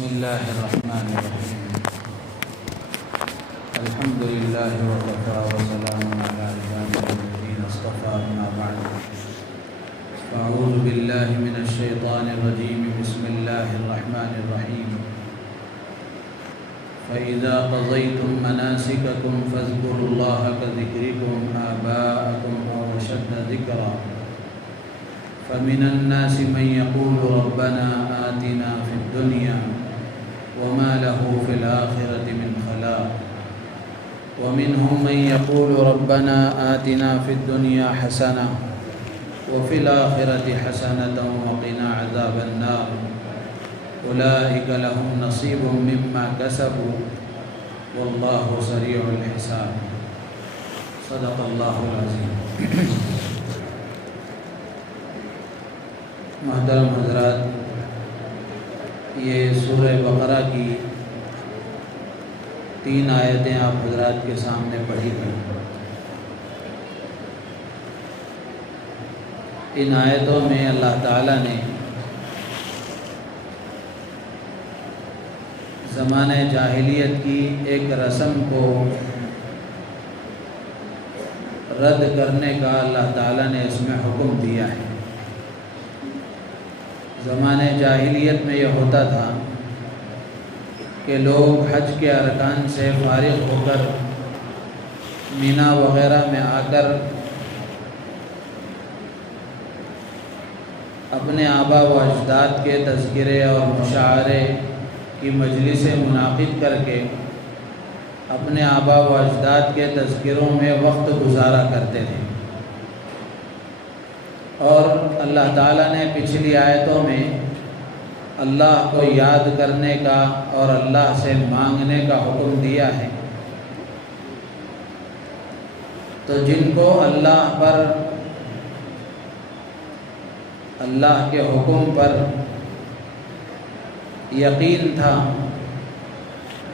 بسم الله الرحمن الرحيم. الحمد لله وكفى وسلام على عباده الذين اصطفى. أما بعد فأعوذ بالله من الشيطان الرجيم. بسم الله الرحمن الرحيم. فإذا قضيتم مناسككم فاذكروا الله كذكركم آباءكم أو أشد ذكرا. فمن الناس من يقول ربنا آتنا في الدنيا وما له في الآخرة من خلاق. ومنهم من يقول ربنا آتنا في الدنيا حسنة وفي الآخرة حسنة وقنا عذاب النار. أولئك لهم نصيب مما كسبوا والله سريع الحساب. صدق الله العظيم. محترم حضرات، یہ سورہ بقرہ کی 3 آیتیں آپ حضرات کے سامنے پڑھی گئی. ان آیتوں میں اللہ تعالیٰ نے زمانہ جاہلیت کی ایک رسم کو رد کرنے کا اللہ تعالیٰ نے اس میں حکم دیا ہے. زمانہ جاہلیت میں یہ ہوتا تھا کہ لوگ حج کے ارکان سے فارغ ہو کر مینا وغیرہ میں آ کر اپنے آبا و اجداد کے تذکرے اور مشاعرے کی مجلسیں منعقد کر کے اپنے آبا و اجداد کے تذکروں میں وقت گزارا کرتے تھے. اور اللہ تعالیٰ نے پچھلی آیتوں میں اللہ کو یاد کرنے کا اور اللہ سے مانگنے کا حکم دیا ہے. تو جن کو اللہ پر، اللہ کے حکم پر یقین تھا،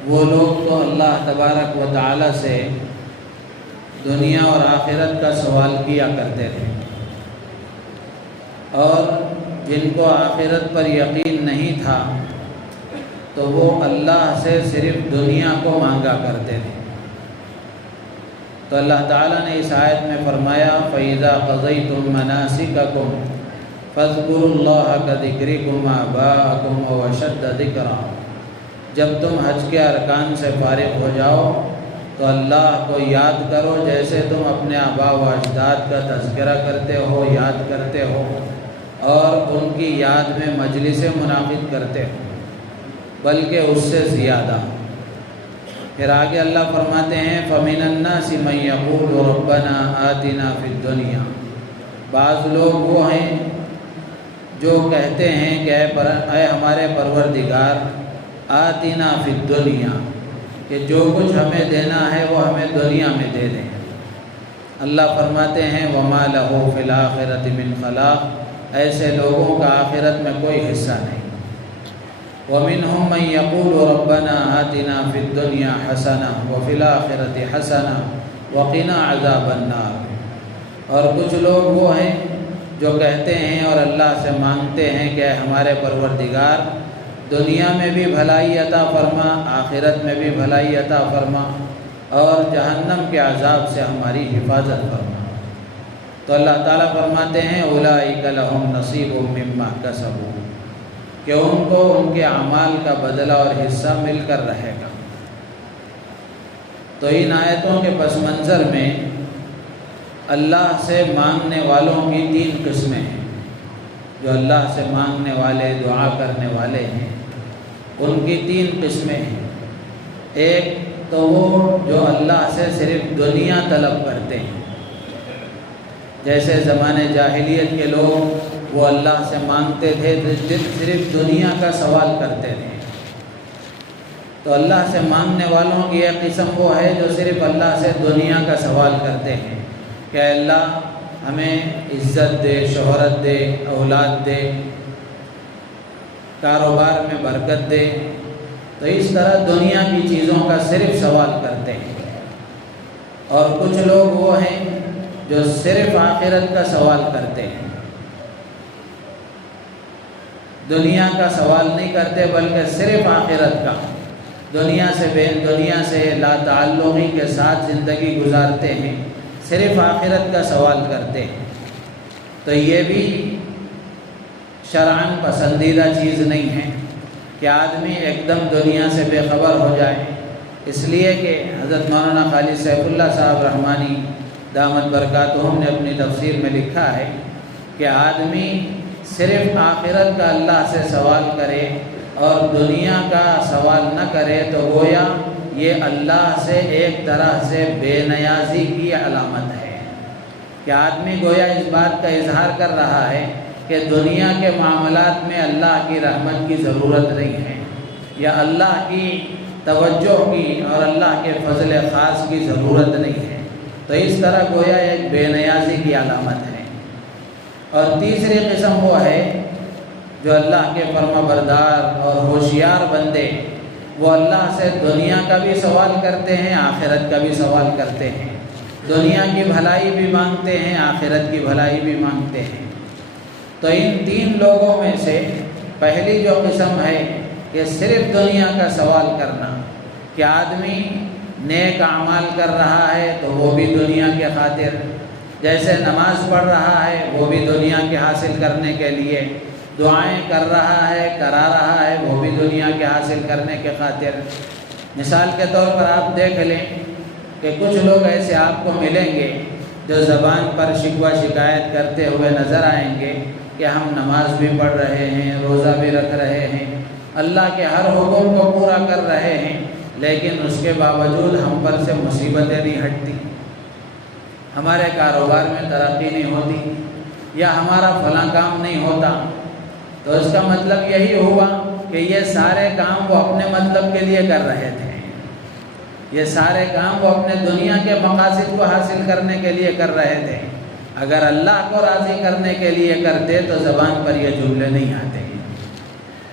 وہ لوگ تو اللہ تبارک و تعالیٰ سے دنیا اور آخرت کا سوال کیا کرتے تھے. اور جن کو آخرت پر یقین نہیں تھا تو وہ اللہ سے صرف دنیا کو مانگا کرتے تھے. تو اللہ تعالیٰ نے اس آیت میں فرمایا فَإِذَا قَضَيْتُم مَّنَاسِكَكُمْ فَاذْكُرُوا اللَّهَ كَذِكْرِكُمْ آبَاءَكُمْ أَوْ أَشَدَّ ذِكْرًا. جب تم حج کے ارکان سے فارغ ہو جاؤ تو اللہ کو یاد کرو جیسے تم اپنے آبا و اجداد کا تذکرہ کرتے ہو، یاد کرتے ہو اور ان کی یاد میں مجلسیں منعقد کرتے ہو، بلکہ اس سے زیادہ. پھر آگے اللہ فرماتے ہیں فَمِنَ النَّاسِ مَن يَقُولُ رَبَّنَا آتِنَا فِي الدُّنْيَا. بعض لوگ وہ ہیں جو کہتے ہیں کہ اے ہمارے پروردگار آتِنَا فِي الدُّنْيَا، کہ جو کچھ ہمیں دینا ہے وہ ہمیں دنیا میں دے دیں. اللہ فرماتے ہیں وَمَا لَهُ فِي الْآخِرَةِ مِنْ خَلَاقٍ. ایسے لوگوں کا آخرت میں کوئی حصہ نہیں. وَمِنْهُمْ مَنْ يَقُولُ رَبَّنَا آتِنَا فِي الدُّنْيَا حَسَنَةً وَفِي الْآخِرَةِ حَسَنَةً وَقِنَا عَذَابَ النَّارِ. اور کچھ لوگ وہ ہیں جو کہتے ہیں اور اللہ سے مانگتے ہیں کہ ہمارے پروردگار دنیا میں بھی بھلائی عطا فرما، آخرت میں بھی بھلائی عطا فرما اور جہنم کے عذاب سے ہماری حفاظت فرما. تو اللہ تعالیٰ فرماتے ہیں اولئک لہم نصیب مما کسبوا، کہ ان کو ان کے اعمال کا بدلہ اور حصہ مل کر رہے گا. تو ان آیتوں کے پس منظر میں اللہ سے مانگنے والوں کی 3 قسمیں ہیں. جو اللہ سے مانگنے والے، دعا کرنے والے ہیں، ان کی 3 قسمیں ہیں. ایک تو وہ جو اللہ سے صرف دنیا طلب کرتے ہیں، جیسے زمانے جاہلیت کے لوگ وہ اللہ سے مانگتے تھے صرف دنیا کا سوال کرتے تھے. تو اللہ سے مانگنے والوں کی ایک قسم وہ ہے جو صرف اللہ سے دنیا کا سوال کرتے ہیں کہ اللہ ہمیں عزت دے، شہرت دے، اولاد دے، کاروبار میں برکت دے. تو اس طرح دنیا کی چیزوں کا صرف سوال کرتے ہیں. اور کچھ لوگ وہ ہیں جو صرف آخرت کا سوال کرتے ہیں. دنیا کا سوال نہیں کرتے بلکہ صرف آخرت کا، دنیا سے لا تعلقی کے ساتھ زندگی گزارتے ہیں، صرف آخرت کا سوال کرتے ہیں، تو یہ بھی شرعاً پسندیدہ چیز نہیں ہے کہ آدمی ایک دم دنیا سے بے خبر ہو جائے۔ اس لیے کہ حضرت مولانا خالد سیف اللہ صاحب رحمانی دامت برکاتہم نے اپنی تفسیر میں لکھا ہے کہ آدمی صرف آخرت کا اللہ سے سوال کرے اور دنیا کا سوال نہ کرے تو گویا یہ اللہ سے ایک طرح سے بے نیازی کی علامت ہے کہ آدمی گویا اس بات کا اظہار کر رہا ہے کہ دنیا کے معاملات میں اللہ کی رحمت کی ضرورت نہیں ہے یا اللہ کی توجہ کی اور اللہ کے فضل خاص کی ضرورت نہیں ہے، تو اس طرح گویا ایک بے نیازی کی علامت ہے۔ اور تیسری قسم وہ ہے جو اللہ کے فرما بردار اور ہوشیار بندے، وہ اللہ سے دنیا کا بھی سوال کرتے ہیں، آخرت کا بھی سوال کرتے ہیں، دنیا کی بھلائی بھی مانگتے ہیں، آخرت کی بھلائی بھی مانگتے ہیں۔ تو ان تین لوگوں میں سے پہلی جو قسم ہے کہ صرف دنیا کا سوال کرنا، کہ آدمی نیک اعمال کر رہا ہے تو وہ بھی دنیا کے خاطر، جیسے نماز پڑھ رہا ہے وہ بھی دنیا کے حاصل کرنے کے لیے، دعائیں کر رہا ہے وہ بھی دنیا کے حاصل کرنے کے خاطر۔ مثال کے طور پر آپ دیکھ لیں کہ کچھ لوگ ایسے آپ کو ملیں گے جو زبان پر شکوہ شکایت کرتے ہوئے نظر آئیں گے کہ ہم نماز بھی پڑھ رہے ہیں، روزہ بھی رکھ رہے ہیں، اللہ کے ہر حکم کو پورا کر رہے ہیں، لیکن اس کے باوجود ہم پر سے مصیبتیں نہیں ہٹتی، ہمارے کاروبار میں ترقی نہیں ہوتی یا ہمارا فلاں کام نہیں ہوتا۔ تو اس کا مطلب یہی ہوا کہ یہ سارے کام وہ اپنے مطلب کے لیے کر رہے تھے، یہ سارے کام وہ اپنے دنیا کے مقاصد کو حاصل کرنے کے لیے کر رہے تھے۔ اگر اللہ کو راضی کرنے کے لیے کرتے تو زبان پر یہ جملے نہیں آتے۔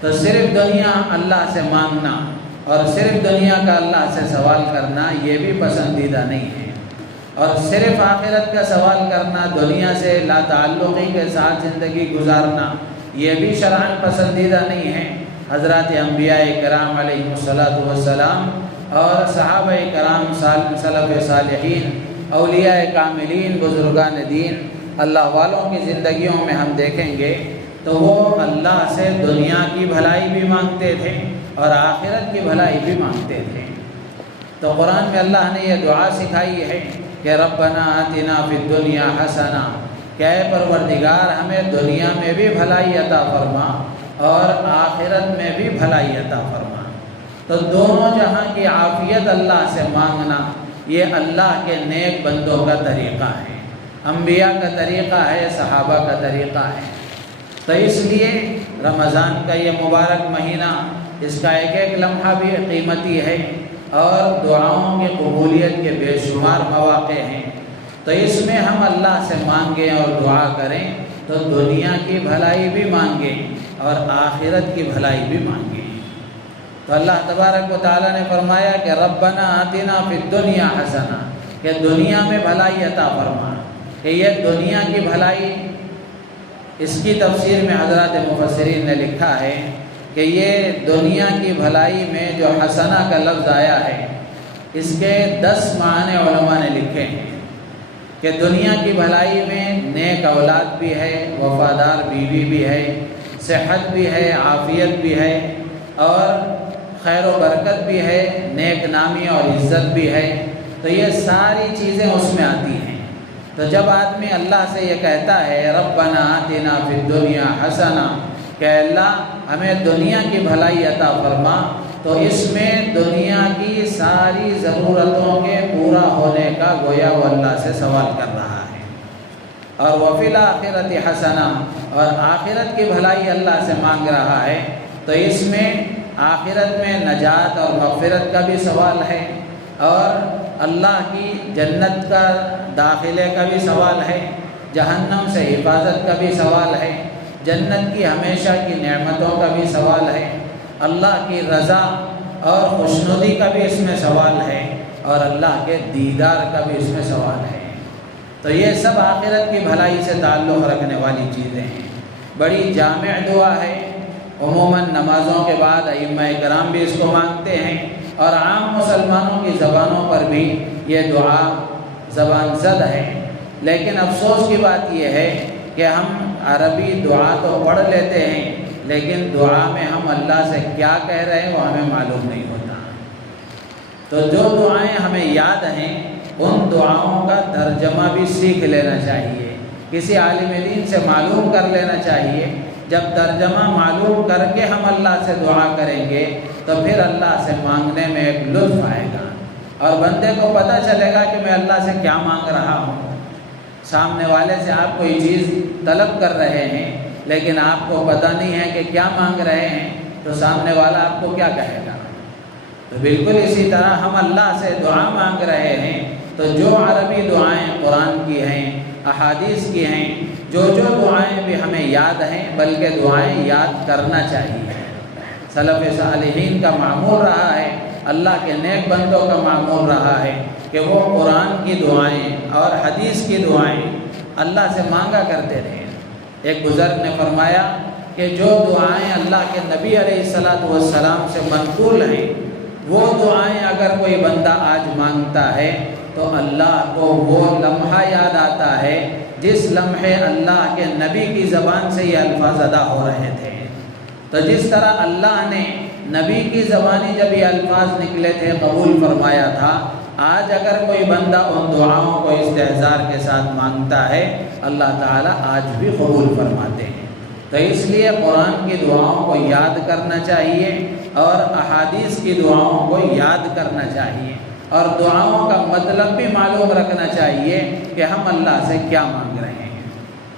تو صرف دنیا اللہ سے مانگنا اور صرف دنیا کا اللہ سے سوال کرنا یہ بھی پسندیدہ نہیں ہے، اور صرف آخرت کا سوال کرنا، دنیا سے لا تعلقی کے ساتھ زندگی گزارنا یہ بھی شرعاً پسندیدہ نہیں ہے۔ حضرات انبیاء کرام علیہ الصلاۃ والسلام اور صحابہ کرام سلف صالحین، اولیاء کاملین، بزرگان دین، اللہ والوں کی زندگیوں میں ہم دیکھیں گے تو وہ اللہ سے دنیا کی بھلائی بھی مانگتے تھے اور آخرت کی بھلائی بھی مانگتے تھے۔ تو قرآن میں اللہ نے یہ دعا سکھائی ہے کہ ربنا آتنا فی الدنیا حسنہ، کہ اے پروردگار ہمیں دنیا میں بھی بھلائی عطا فرما اور آخرت میں بھی بھلائی عطا فرما۔ تو دونوں جہاں کی عافیت اللہ سے مانگنا یہ اللہ کے نیک بندوں کا طریقہ ہے، انبیاء کا طریقہ ہے، صحابہ کا طریقہ ہے۔ تو اس لیے رمضان کا یہ مبارک مہینہ، اس کا ایک ایک لمحہ بھی قیمتی ہے اور دعاؤں کی قبولیت کے بے شمار مواقع ہیں۔ تو اس میں ہم اللہ سے مانگیں اور دعا کریں تو دنیا کی بھلائی بھی مانگیں اور آخرت کی بھلائی بھی مانگیں۔ تو اللہ تبارک و تعالیٰ نے فرمایا کہ ربنا آتنا فی الدنیا حسنہ، کہ دنیا میں بھلائی عطا فرما، کہ یہ دنیا کی بھلائی، اس کی تفسیر میں حضرات مفسرین نے لکھا ہے کہ یہ دنیا کی بھلائی میں جو حسنہ کا لفظ آیا ہے اس کے 10 معنی علماء نے لکھے ہیں، کہ دنیا کی بھلائی میں نیک اولاد بھی ہے، وفادار بیوی بھی ہے، صحت بھی ہے، عافیت بھی ہے اور خیر و برکت بھی ہے، نیک نامی اور عزت بھی ہے۔ تو یہ ساری چیزیں اس میں آتی ہیں۔ تو جب آدمی اللہ سے یہ کہتا ہے ربنا آتنا فی الدنیا حسنہ، کہ اللہ ہمیں دنیا کی بھلائی عطا فرما، تو اس میں دنیا کی ساری ضرورتوں کے پورا ہونے کا گویا وہ اللہ سے سوال کر رہا ہے۔ اور وفی الآخرۃ حسنہ، اور آخرت کی بھلائی اللہ سے مانگ رہا ہے، تو اس میں آخرت میں نجات اور مغفرت کا بھی سوال ہے اور اللہ کی جنت کا داخلے کا بھی سوال ہے، جہنم سے حفاظت کا بھی سوال ہے، جنت کی ہمیشہ کی نعمتوں کا بھی سوال ہے، اللہ کی رضا اور خوشنودی کا بھی اس میں سوال ہے اور اللہ کے دیدار کا بھی اس میں سوال ہے۔ تو یہ سب آخرت کی بھلائی سے تعلق رکھنے والی چیزیں ہیں۔ بڑی جامع دعا ہے عموماً نمازوں کے بعد ائمہ کرام بھی اس کو مانگتے ہیں، اور عام مسلمانوں کی زبانوں پر بھی یہ دعا زبان زد ہے۔ لیکن افسوس کی بات یہ ہے کہ ہم عربی دعا تو پڑھ لیتے ہیں، لیکن دعا میں ہم اللہ سے کیا کہہ رہے ہیں وہ ہمیں معلوم نہیں ہوتا۔ تو جو دعائیں ہمیں یاد ہیں ان دعاؤں کا ترجمہ بھی سیکھ لینا چاہیے، کسی عالم دین سے معلوم کر لینا چاہیے۔ جب ترجمہ معلوم کر کے ہم اللہ سے دعا کریں گے تو پھر اللہ سے مانگنے میں ایک لطف آئے گا، اور بندے کو پتہ چلے گا کہ میں اللہ سے کیا مانگ رہا ہوں۔ سامنے والے سے آپ کوئی چیز طلب کر رہے ہیں لیکن آپ کو پتہ نہیں ہے کہ کیا مانگ رہے ہیں، تو سامنے والا آپ کو کیا کہے گا؟ تو بالکل اسی طرح ہم اللہ سے دعا مانگ رہے ہیں تو جو عربی دعائیں قرآن کی ہیں، احادیث کی ہیں، جو دعائیں بھی ہمیں یاد ہیں بلکہ دعائیں یاد کرنا چاہیے۔ سلف صالحین کا معمول رہا ہے، اللہ کے نیک بندوں کا معمول رہا ہے کہ وہ قرآن کی دعائیں اور حدیث کی دعائیں اللہ سے مانگا کرتے تھے۔ ایک بزرگ نے فرمایا کہ جو دعائیں اللہ کے نبی علیہ الصلوۃ والسلام سے منقول ہیں، وہ دعائیں اگر کوئی بندہ آج مانگتا ہے تو اللہ کو وہ لمحہ یاد آتا ہے جس لمحے اللہ کے نبی کی زبان سے یہ الفاظ ادا ہو رہے تھے۔ تو جس طرح اللہ نے نبی کی زبانی جب یہ الفاظ نکلے تھے قبول فرمایا تھا، آج اگر کوئی بندہ ان دعاؤں کو استحضار کے ساتھ مانگتا ہے اللہ تعالیٰ آج بھی قبول فرماتے ہیں۔ تو اس لیے قرآن کی دعاؤں کو یاد کرنا چاہیے اور احادیث کی دعاؤں کو یاد کرنا چاہیے، اور دعاؤں کا مطلب بھی معلوم رکھنا چاہیے کہ ہم اللہ سے کیا مانگ رہے ہیں۔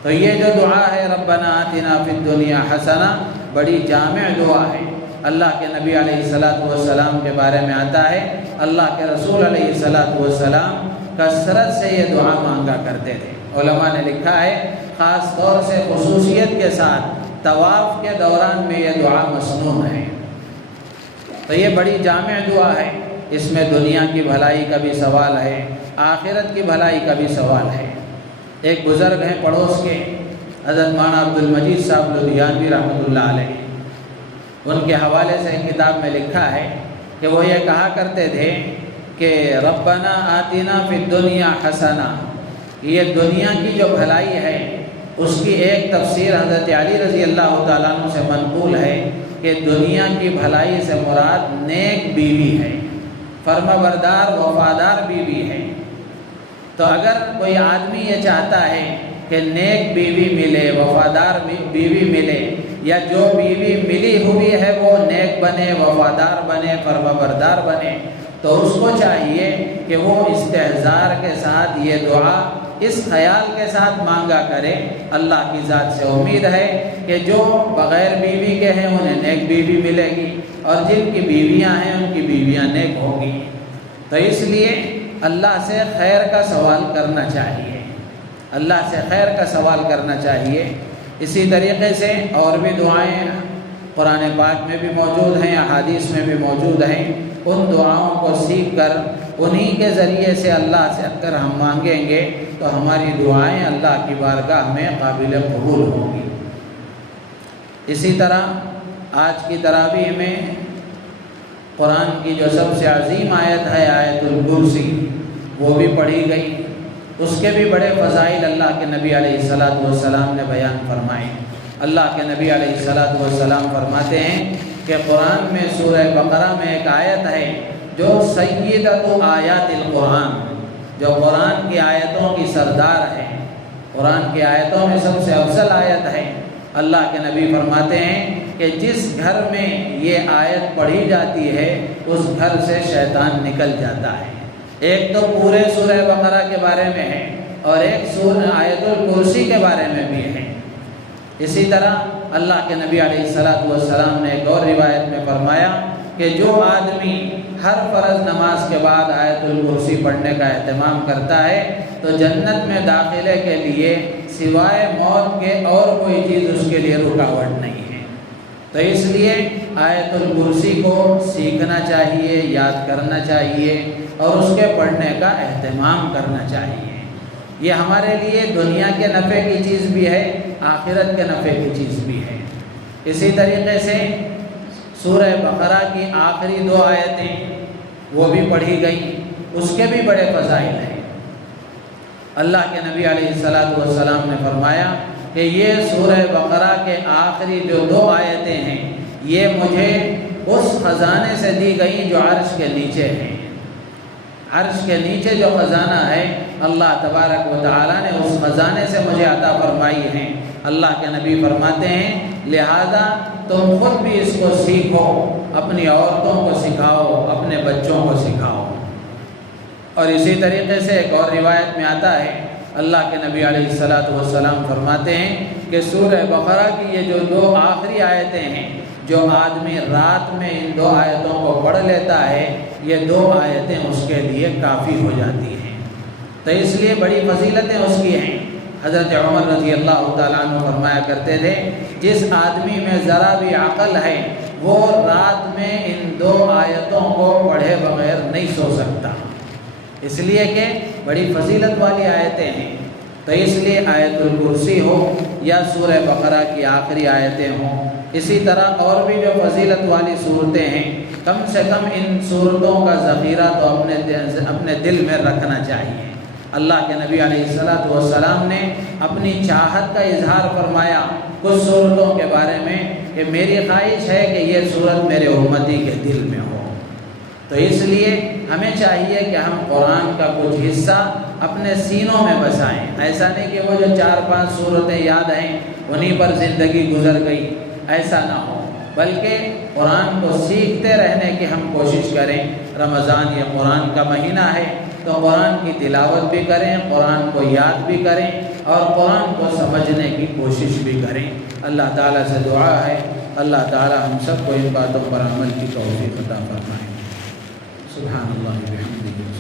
تو یہ جو دعا ہے ربنا آتنا فی الدنیا حسنہ، بڑی جامع دعا ہے۔ اللہ کے نبی علیہ الصلوۃ والسلام کے بارے میں آتا ہے اللہ کے رسول علیہ الصلوۃ والسلام کثرت سے یہ دعا مانگا کرتے تھے۔ علماء نے لکھا ہے خاص طور سے خصوصیت کے ساتھ طواف کے دوران میں یہ دعا مسنون ہے۔ تو یہ بڑی جامع دعا ہے، اس میں دنیا کی بھلائی کا بھی سوال ہے، آخرت کی بھلائی کا بھی سوال ہے۔ ایک بزرگ ہیں پڑوس کے حضرت مولانا عبد المجید صاحب لدھیانوی رحمۃ اللہ علیہ، ان کے حوالے سے ایک کتاب میں لکھا ہے کہ وہ یہ کہا کرتے تھے کہ ربنا آتنا فی الدنیا حسنہ، یہ دنیا کی جو بھلائی ہے اس کی ایک تفسیر حضرت علی رضی اللہ تعالیٰ عنہ سے منقول ہے کہ دنیا کی بھلائی سے مراد نیک بیوی ہے، فرما بردار وفادار بیوی ہے۔ تو اگر کوئی آدمی یہ چاہتا ہے کہ نیک بیوی ملے، وفادار بیوی ملے، یا جو بیوی ملی ہوئی ہے وہ نیک بنے، وفادار بنے، فرما بردار بنے، تو اس کو چاہیے کہ وہ استحضار کے ساتھ یہ دعا اس خیال کے ساتھ مانگا کرے اللہ کی ذات سے امید ہے کہ جو بغیر بیوی کے ہیں انہیں نیک بیوی ملے گی، اور جن کی بیویاں ہیں ان کی بیویاں نیک ہوں گی۔ تو اس لیے اللہ سے خیر کا سوال کرنا چاہیے، اللہ سے خیر کا سوال کرنا چاہیے۔ اسی طریقے سے اور بھی دعائیں قرآن پاک میں بھی موجود ہیں، احادیث میں بھی موجود ہیں۔ ان دعاؤں کو سیکھ کر انہی کے ذریعے سے اللہ سے اگر ہم مانگیں گے تو ہماری دعائیں اللہ کی بارگاہ میں قابل قبول ہوں گی۔ اسی طرح آج کی تراویح میں قرآن کی جو سب سے عظیم آیت ہے آیت الکرسی، وہ بھی پڑھی گئی۔ اس کے بھی بڑے فضائل اللہ کے نبی علیہ الصلوۃ والسلام نے بیان فرمائے۔ اللہ کے نبی علیہ الصلوۃ والسلام فرماتے ہیں کہ قرآن میں سورہ بقرہ میں ایک آیت ہے جو سیدۃ آیات القرآن، جو قرآن کی آیتوں کی سردار ہے، قرآن کی آیتوں میں سب سے افضل آیت ہے۔ اللہ کے نبی فرماتے ہیں کہ جس گھر میں یہ آیت پڑھی جاتی ہے اس گھر سے شیطان نکل جاتا ہے۔ ایک تو پورے سورہ بقرہ کے بارے میں ہے اور ایک سورہ آیت الکرسی کے بارے میں بھی ہے۔ اسی طرح اللہ کے نبی علیہ الصلوۃ والسلام نے ایک اور روایت میں فرمایا کہ جو آدمی ہر فرض نماز کے بعد آیت الکرسی پڑھنے کا اہتمام کرتا ہے تو جنت میں داخلے کے لیے سوائے موت کے اور کوئی چیز اس کے لیے رکاوٹ نہیں ہے۔ تو اس لیے آیت الکرسی کو سیکھنا چاہیے، یاد کرنا چاہیے اور اس کے پڑھنے کا اہتمام کرنا چاہیے۔ یہ ہمارے لیے دنیا کے نفع کی چیز بھی ہے، آخرت کے نفع کی چیز بھی ہے۔ اسی طریقے سے سورہ بقرہ کی آخری 2 آیتیں وہ بھی پڑھی گئی، اس کے بھی بڑے فضائل ہیں۔ اللہ کے نبی علیہ الصلاۃ والسلام نے فرمایا کہ یہ سورہ بقرہ کے آخری جو 2 آیتیں ہیں یہ مجھے اس خزانے سے دی گئی جو عرش کے نیچے ہیں۔ عرش کے نیچے جو خزانہ ہے اللہ تبارک و تعالیٰ نے اس خزانے سے مجھے عطا فرمائی ہیں۔ اللہ کے نبی فرماتے ہیں لہذا تم خود بھی اس کو سیکھو، اپنی عورتوں کو سکھاؤ، اپنے بچوں کو سکھاؤ۔ اور اسی طریقے سے ایک اور روایت میں آتا ہے اللہ کے نبی علیہ الصلاۃ والسلام فرماتے ہیں کہ سورہ بقرہ کی یہ جو 2 آخری آیتیں ہیں، جو آدمی رات میں ان 2 آیتوں کو پڑھ لیتا ہے یہ 2 آیتیں اس کے لیے کافی ہو جاتی ہیں۔ تو اس لیے بڑی فضیلتیں اس کی ہیں۔ حضرت عمر رضی اللہ تعالیٰ عنہ فرمایا کرتے تھے جس آدمی میں ذرا بھی عقل ہے وہ رات میں ان 2 آیتوں کو پڑھے بغیر نہیں سو سکتا، اس لیے کہ بڑی فضیلت والی آیتیں ہیں۔ تو اس لیے آیت الکرسی ہو یا سورہ بقرہ کی آخری آیتیں ہوں، اسی طرح اور بھی جو فضیلت والی صورتیں ہیں، کم سے کم ان صورتوں کا ذخیرہ تو اپنے دل میں رکھنا چاہیے۔ اللہ کے نبی علیہ الصلاۃ والسلام نے اپنی چاہت کا اظہار فرمایا کچھ صورتوں کے بارے میں کہ میری خواہش ہے کہ یہ صورت میرے امتی کے دل میں ہو۔ تو اس لیے ہمیں چاہیے کہ ہم قرآن کا کچھ حصہ اپنے سینوں میں بسائیں۔ ایسا نہیں کہ وہ جو 4-5 صورتیں یاد ہیں انہیں پر زندگی گزر گئی، ایسا نہ ہو، بلکہ قرآن کو سیکھتے رہنے کی ہم کوشش کریں۔ رمضان یہ قرآن کا مہینہ ہے تو قرآن کی تلاوت بھی کریں، قرآن کو یاد بھی کریں اور قرآن کو سمجھنے کی کوشش بھی کریں۔ اللہ تعالیٰ سے دعا ہے اللہ تعالیٰ ہم سب کو ان باتوں پر عمل کی توفیق عطا فرمائے۔ سبحان اللہ و بحمدہ۔